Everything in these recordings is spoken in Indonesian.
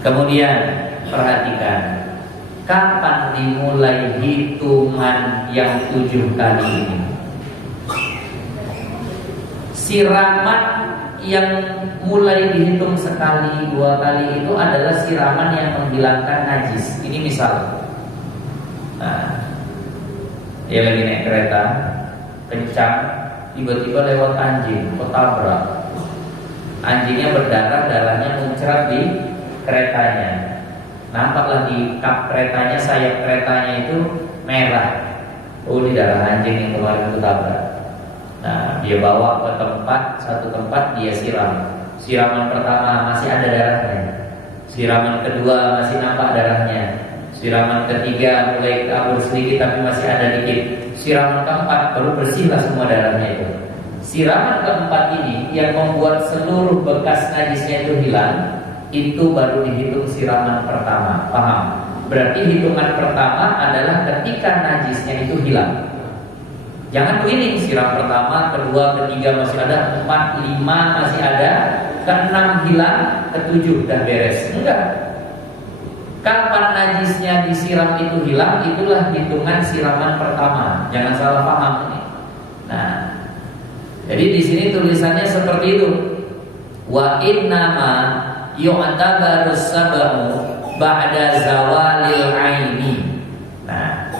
Kemudian perhatikan, kapan dimulai hitungan yang 7 kali ini? Siraman yang mulai dihitung sekali, 2 kali itu adalah siraman yang menghilangkan najis. Ini misal, dia lagi naik kereta kencang, tiba-tiba lewat anjing, ketabrak. Anjingnya berdarah, darahnya muncrat di keretanya. Nampaklah di kap keretanya, sayap keretanya itu merah. Oh, ini darah anjing yang kemarin ketabrak. Nah, dia bawa ke satu tempat, dia siram. Siraman pertama masih ada darahnya. Siraman kedua masih nampak darahnya. Siraman ketiga mulai kabur sedikit tapi masih ada dikit. Siraman keempat baru bersihlah semua darahnya itu. Siraman keempat ini yang membuat seluruh bekas najisnya itu hilang, itu baru dihitung siraman pertama. Paham? Berarti hitungan pertama adalah ketika najisnya itu hilang. Jangan begini, siram pertama, kedua, ketiga masih ada, 4, 5 masih ada, ke-6 hilang, ke-7 udah beres. Enggak. Kapan najisnya disiram itu hilang, itulah hitungan siraman pertama. Jangan salah paham ini. Nah, jadi di sini tulisannya seperti itu. Wa innama yu'tabaru sab'u ba'da zawalil aini. Nah,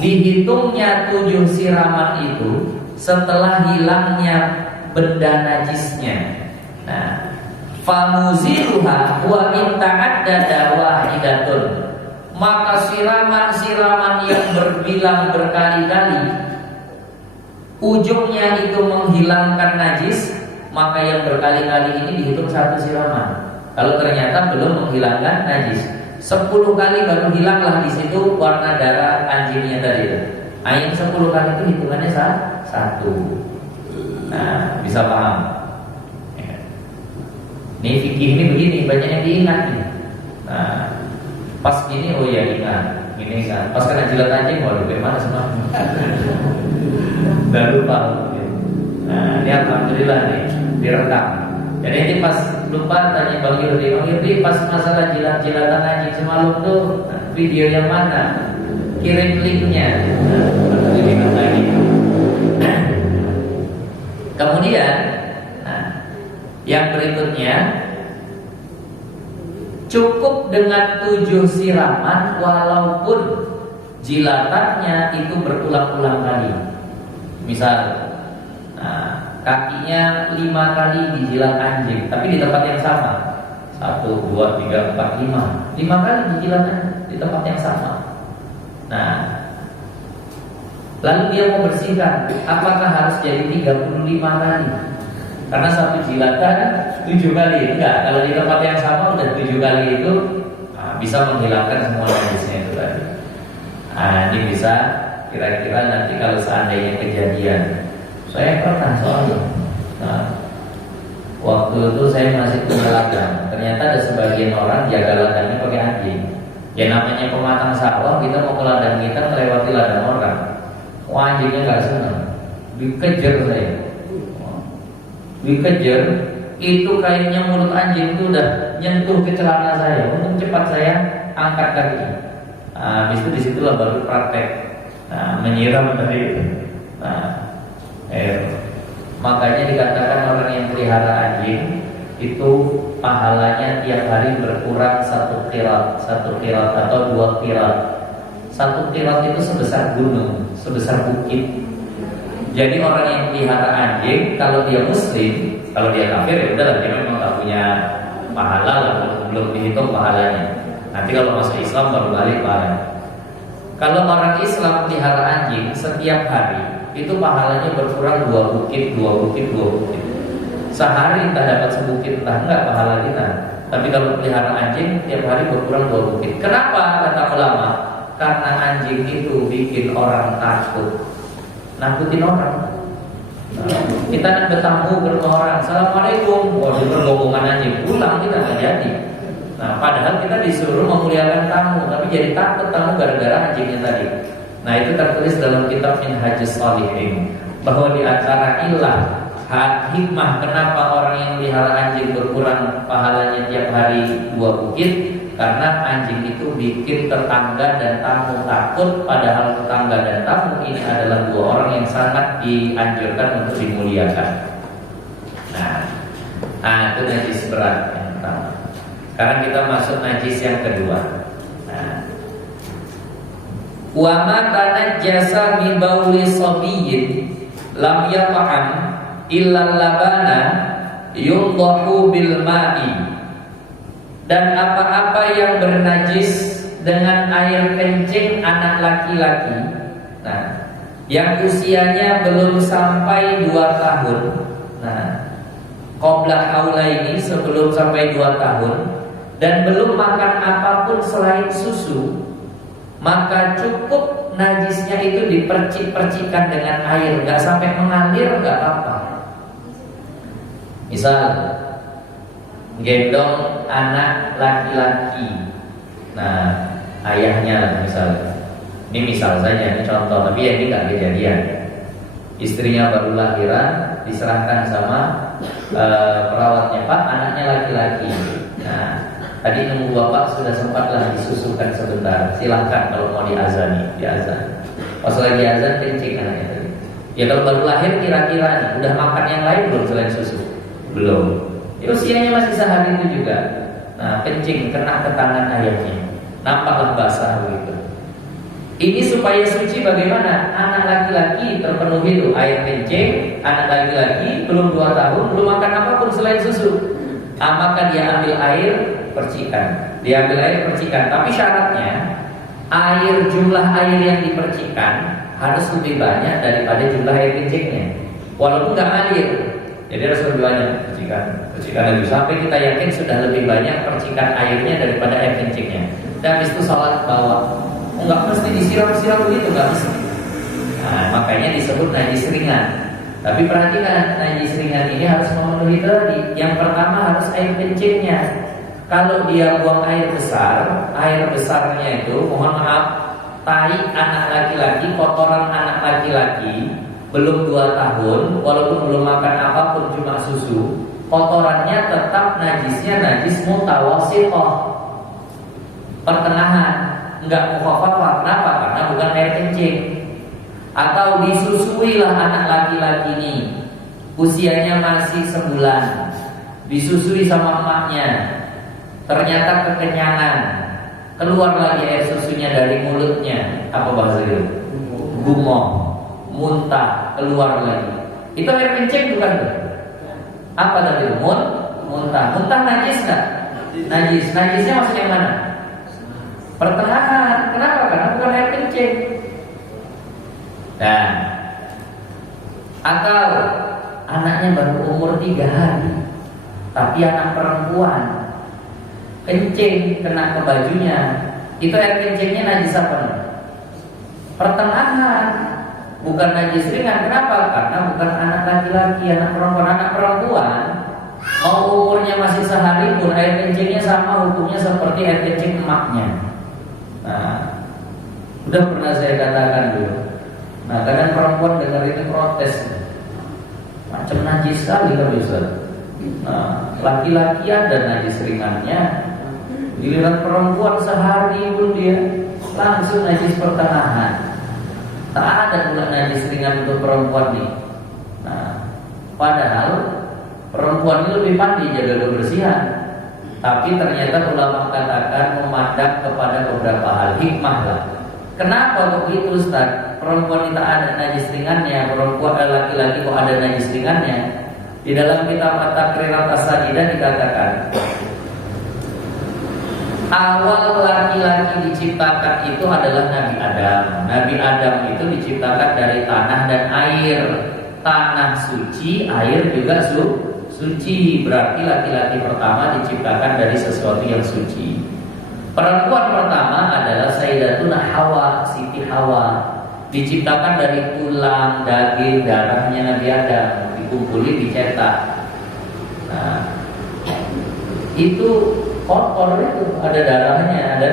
dihitungnya 7 siraman itu setelah hilangnya benda najisnya. Nah, famuziluha wa in ta'addada wahidatun. Maka siraman-siraman yang berbilang berkali-kali ujungnya itu menghilangkan najis, maka yang berkali-kali ini dihitung 1 siraman. Kalau ternyata belum menghilangkan najis, 10 kali baru hilanglah di situ warna darah anjingnya tadi. Nah, yang 10 kali itu hitungannya 1. Nah, bisa paham? Ini fikih ini begini, banyak yang diingat nih. Nah, pas gini, oh ya ingat, ini kan. Pas kena jilat anjing, waduh bagaimana semua? Udah lupa. Nah, ini alhamdulillah nih direkam. Jadi ini pas lupa tanya Bang Yudi, pas masalah jilat-jilatan anjing semalam tuh video yang mana? Kirim linknya. Kemudian, yang berikutnya, cukup dengan 7 siraman walaupun jilatannya itu berulang-ulang kali. Misal, kakinya 5 kali dijilat anjing, tapi di tempat yang sama. 1, 2, 3, 4, 5 kali dijilat di tempat yang sama. Nah, lalu dia mau bersihkan, apakah harus jadi 35 kali? Karena 1 jilatan 7 kali. Enggak, kalau di tempat yang sama udah 7 kali itu bisa menghilangkan semua najisnya itu tadi. Ini bisa kira-kira nanti kalau seandainya kejadian. Saya pernah soalnya. Waktu itu saya masih punya ladang. Ternyata ada sebagian orang jaga ladangnya pakai anjing. Ya namanya pematang sawah, kita mau ke ladang kita melewati ladang orang. Anjingnya nggak senang, dikejar saya. Dikejar, itu kayaknya mulut anjing itu udah nyentuh ke celana saya. Untung cepat saya angkat kaki. Habis itu disitulah baru praktek menyiram tadi. Makanya dikatakan orang yang pelihara anjing itu pahalanya tiap hari berkurang 1 qirat atau 2 qirat. 1 qirat itu sebesar gunung, sebesar bukit. Jadi orang yang pelihara anjing, kalau dia muslim, kalau dia kafir ya udah, dia memang nggak punya pahala lah, belum dihitung pahalanya. Nanti kalau masuk Islam baru balik pahala. Kalau orang Islam pelihara anjing setiap hari, itu pahalanya berkurang 2 bukit. Sehari entah dapat sebukit, entah enggak pahala kita. Tapi kalau pelihara anjing tiap hari berkurang 2 bukit. Kenapa? Kata ulama, karena anjing itu bikin orang takut. Nakutin orang. Kita nak bertamu ke rumah orang, assalamualaikum, wah dia berhubungan anjing, pulang kita nggak jadi. Nah, padahal kita disuruh memuliakan tamu, tapi jadi takut tamu gara-gara anjingnya tadi. Nah, itu tertulis dalam kitab Minhajus Shalihin bahwa di antara ilah hikmah kenapa orang yang melihara anjing berkurang pahalanya tiap hari 2 bukit, karena anjing itu bikin tetangga dan tamu takut, padahal tetangga dan tamu ini adalah 2 orang yang sangat dianjurkan untuk dimuliakan. Nah, itu najis berat yang pertama. Sekarang kita masuk najis yang kedua. Wa ma tanajjasa bi bauli sabiyyin lam yata'am illa labana yudhahu bil ma'i. Dan apa-apa yang bernajis dengan air kencing anak laki-laki, yang usianya belum sampai 2 tahun, qabla haulaini, sebelum sampai 2 tahun, dan belum makan apapun selain susu, maka cukup najisnya itu dipercik-percikan dengan air, nggak sampai mengalir, nggak apa. Misal gendong anak laki-laki, ayahnya lah misalnya. Ini misal saja, ini contoh, tapi ya ini nggak kejadian. Istrinya baru lahiran, diserahkan sama perawatnya, Pak, anaknya laki-laki. Tadi nunggu bapak sudah sempatlah disusukan sebentar. Silahkan kalau mau diazani, diazan. Pas lagi azan kencing anaknya tadi. Ya kalau baru lahir kira-kira nih, udah makan yang lain belum selain susu? Belum. Ya, usianya masih sehari itu juga. Kencing kena ke tangan ayahnya, nampaklah basah begitu. Ini supaya suci bagaimana? Anak laki-laki terpenuhi itu air kencing, anak laki-laki belum 2 tahun, belum makan apapun selain susu. Maka dia ambil air percikan, tapi syaratnya jumlah air yang dipercikan harus lebih banyak daripada jumlah air kencingnya. Walaupun nggak ngalir, jadi harus lebih banyak percikan itu sampai kita yakin sudah lebih banyak percikan airnya daripada air kencingnya. Dan habis itu salat bawah, nggak mesti disiram-siram begitu, nggak mesti. Makanya disebut najis ringan. Tapi perhatikan, najis ringan ini harus memenuhi tadi. Yang pertama harus air kencingnya. Kalau dia buang air besarnya itu, mohon maaf, tai anak laki-laki, kotoran anak laki-laki belum 2 tahun, walaupun belum makan apapun cuma susu, kotorannya tetap najisnya najis mutawasithah, pertengahan, enggak mukhafafah. Kenapa? Karena bukan air kencing. Atau disusuilah anak laki-laki ini, usianya masih sebulan, disusui sama emaknya, ternyata kekenyangan, keluar lagi air susunya dari mulutnya, apa bahasa itu? Gumoh, muntah, keluar lagi. Itu air kencing bukan? Apa tadi? Muntah. Muntah najis nggak? Najis. Najisnya masuk yang mana? Pertengahan. Kenapa? Karena bukan air kencing. Atau anaknya baru umur 3 hari, tapi anak perempuan, kencing kena ke bajunya, itu air kencingnya najis apa? Pertengahan, bukan najis ringan. Kenapa? Karena bukan anak laki-laki, anak perempuan. Anak perempuan mau umurnya masih sehari pun air kencingnya sama hukumnya seperti air kencing emaknya. Udah pernah saya katakan dulu. Kadang perempuan dengar ini protes, macam najis sekali kan Ustaz. Laki-laki ada najis ringannya, giliran perempuan sehari pun dia langsung najis pertengahan. Tak ada pula najis ringan untuk perempuan nih. Padahal perempuan ini lebih pandai jaga kebersihan. Tapi ternyata ulama katakan memandang kepada beberapa hal, hikmah lah. Kenapa begitu Ustaz? Perempuan itu ada najis ringannya, perempuan laki-laki kok ada najis ringannya? Di dalam kitab At-Taqrirat As-Sajidah dikatakan, awal laki-laki diciptakan itu adalah Nabi Adam. Nabi Adam itu diciptakan dari tanah dan air. Tanah suci, air juga suci. Berarti laki-laki pertama diciptakan dari sesuatu yang suci. Perempuan pertama adalah Sayyidatuna Hawa, Siti Hawa, diciptakan dari tulang, daging, darahnya Nabi Adam, dikumpuli, dicetak. Itu kotor, itu ada darahnya, ada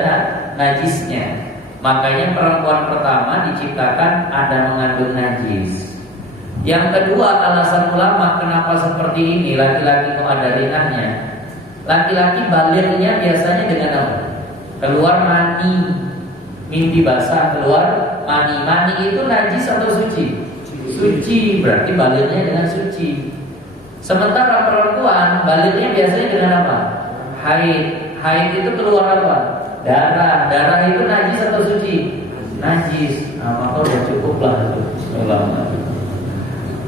najisnya. Makanya perempuan pertama diciptakan ada mengandung najis. Yang kedua, alasan ulama kenapa seperti ini, laki-laki kok ada ringannya. Laki-laki balignya biasanya dengan apa? Keluar mani, mimpi basah, keluar mani. Mani itu najis atau suci? Suci, berarti balignya dengan suci. Sementara perempuan balignya biasanya dengan apa? Haid. Haid itu keluar apa? Darah. Darah itu najis atau suci? Najis. Nah, maka udah cukup lah itu.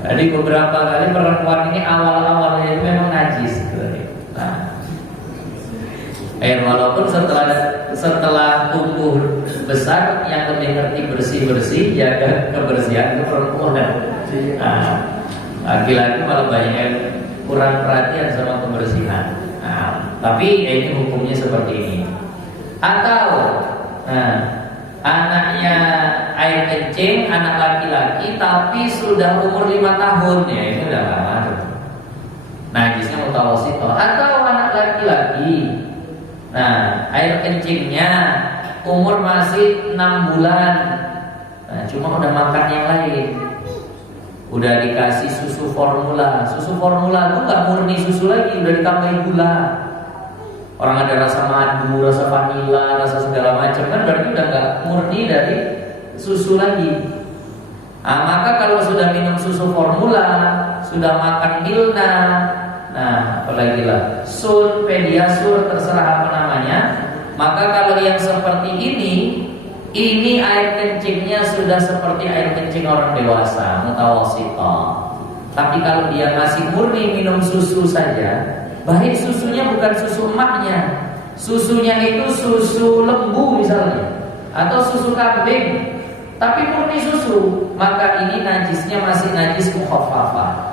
Jadi beberapa kali perempuan ini awal-awalnya itu memang najis. Nah, walaupun setelah tumbuh besar yang lebih ngerti bersih-bersih, jaga kebersihan itu perempuan. Nah, laki-laki malah banyak yang kurang perhatian sama kebersihan. Nah, tapi ini hukumnya seperti ini. Atau anaknya air kencing, anak laki-laki tapi sudah umur 5 tahun, ya ini udah gak masuk. Najisnya mutawasito. Atau anak laki-laki, nah air kencingnya umur masih 6 bulan, nah cuma udah makan yang lain, udah dikasih susu formula. Susu formula itu gak murni susu lagi, udah ditambahin gula. Orang ada rasa madu, rasa vanila, rasa segala macam, kan berarti udah gak murni dari susu lagi. Nah, maka kalau sudah minum susu formula, sudah makan Milna, nah apalagi lah Sun, Pediasur, terserah apa namanya, maka kalau yang seperti ini air kencingnya sudah seperti air kencing orang dewasa, mutawasito. Tapi kalau dia masih murni minum susu saja, baik susunya bukan susu emaknya, susunya itu susu lembu misalnya, atau susu kambing, tapi murni susu, maka ini najisnya masih najis mukhaffafah.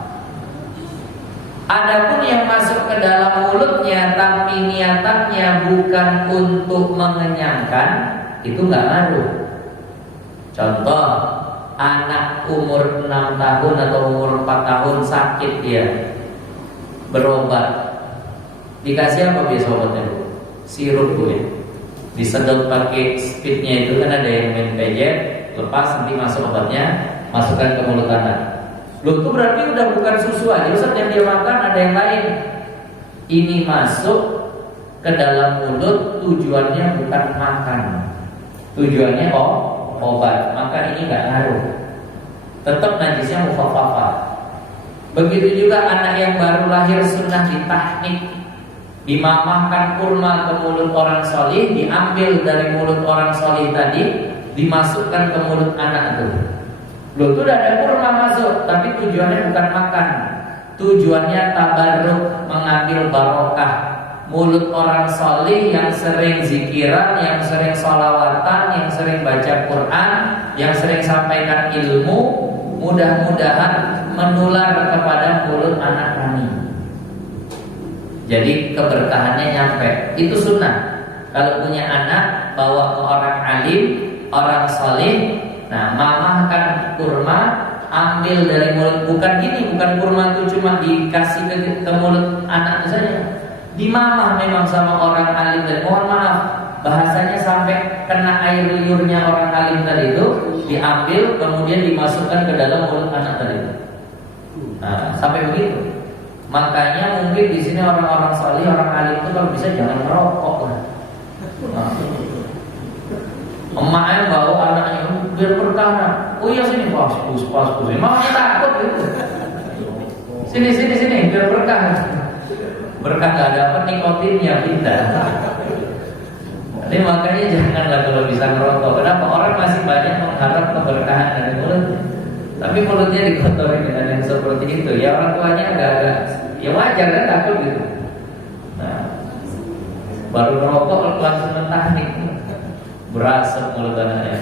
Adapun yang masuk ke dalam mulutnya tapi niatannya bukan untuk mengenyangkan, itu nggak ngaruh. Contoh, anak umur 6 tahun atau umur 4 tahun sakit dia, berobat, dikasih apa biasa obatnya? Sirup ya. Disedot pakai speednya itu kan ada yang main pejet, lepas nanti masuk obatnya, masukkan ke mulut anak. Loh itu berarti udah bukan susu aja, Ustaz, yang dia makan ada yang lain. Ini masuk ke dalam mulut tujuannya bukan makan, tujuannya obat, maka ini nggak ngaruh. Tetap najisnya mukhaffafah. Begitu juga anak yang baru lahir sunnah ditahnik, dimamahkan kurma ke mulut orang solih, diambil dari mulut orang solih tadi, dimasukkan ke mulut anak itu. Loh itu udah ada kurma masuk, tapi tujuannya bukan makan, tujuannya tabarruk, mengambil barokah. Mulut orang solih yang sering zikiran, yang sering sholawatan, yang sering baca Quran, yang sering sampaikan ilmu, mudah-mudahan menular kepada mulut anak kami. Jadi keberkahannya nyampe. Itu sunnah. Kalau punya anak, bawa ke orang alim, orang solih. Nah, mamahkan kurma, ambil dari mulut. Bukan gini, bukan kurma itu cuma dikasih ke mulut anak saja. Dimamah memang sama orang alim. Dan mohon maaf, bahasanya sampai kena air liurnya orang alim tadi itu, diambil kemudian dimasukkan ke dalam mulut anak tadi itu. Nah, sampai begitu. Makanya mungkin di sini orang-orang salih, orang alim itu kalau bisa jangan merokok lah. Nah, emaknya bawa anaknya biar berkah. Oh iya sini pas. Makanya takut gitu. Sini biar berkah. Berkah nggak dapat nikotinnya pindah. Jadi makanya janganlah kalau bisa merokok. Kenapa? Orang masih banyak mengharap keberkahan dari mulut, tapi mulutnya dikotori dengan yang seperti itu. Ya orang tuanya agak-agak, ya wajar kan takut gitu. Nah, baru merokok langsung mentahnik, berasap mulut anaknya.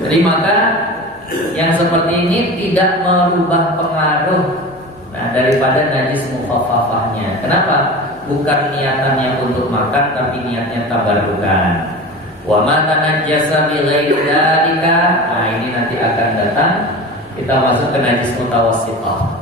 Jadi maka yang seperti ini tidak merubah pengaruh daripada najis mukhaffafahnya. Kenapa? Bukan niatannya untuk makan, tapi niatnya tabarrukan. Wa ma tanajjasa bi ghairi dzalika. Nah, ini nanti akan datang. Kita masuk ke najis mutawassithah.